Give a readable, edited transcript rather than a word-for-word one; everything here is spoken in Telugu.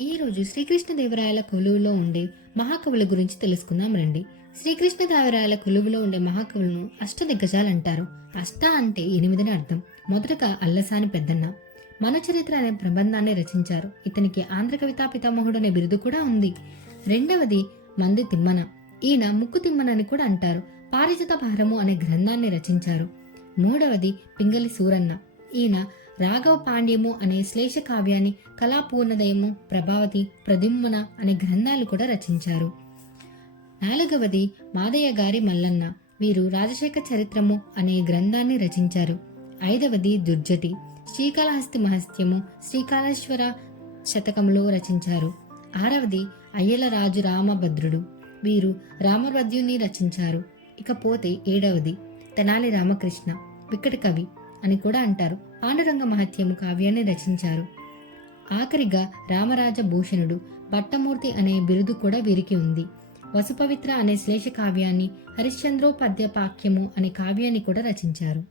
ఈ రోజు శ్రీకృష్ణదేవరాయల కొలువులో ఉండే మహాకవుల గురించి తెలుసుకుందాం రండి. శ్రీకృష్ణదేవరాయల కొలువులో ఉండే మహాకవులను అష్టదిగ్గజాలు అంటారు. అష్ట అంటే 8 అర్థం. మొదటగా అల్లసాని పెద్దన్న మన చరిత్ర అనే ప్రబంధాన్ని రచించారు. ఇతనికి ఆంధ్ర కవితా పితామహుడు అనే బిరుదు కూడా ఉంది. రెండవది మంది తిమ్మన. ఈయన ముక్కు తిమ్మనని కూడా అంటారు. పారిజాత భారము అనే గ్రంథాన్ని రచించారు. మూడవది పింగళి సూరన్న. ఈయన రాఘవ పాండ్యము అనే శ్లేష కావ్యాన్ని, కళాపూర్ణదయము, ప్రభావతి, ప్రద్యుమ్న అనే గ్రంథాలు కూడా రచించారు. నాలుగవది మాదయ్య గారి మల్లన్న. వీరు రాజశేఖర చరిత్రము అనే గ్రంథాన్ని రచించారు. ఐదవది దుర్జటి. శ్రీకాళహస్తి మహత్యము, శ్రీకాళేశ్వర శతకములు రచించారు. ఆరవది అయ్యల రాజు రామభద్రుడు. వీరు రామభద్యుని రచించారు. ఇకపోతే ఏడవది తెనాలి రామకృష్ణ, వికట కవి అని కూడా అంటారు. పాండురంగ మహత్యము కావ్యాన్ని రచించారు. ఆఖరిగా రామరాజ భూషణుడు, భట్టమూర్తి అనే బిరుదు కూడా వీరికి ఉంది. వసుపవిత్ర అనే శ్లేష కావ్యాన్ని, హరిశ్చంద్రోపద్య పాక్యము అనే కావ్యాన్ని కూడా రచించారు.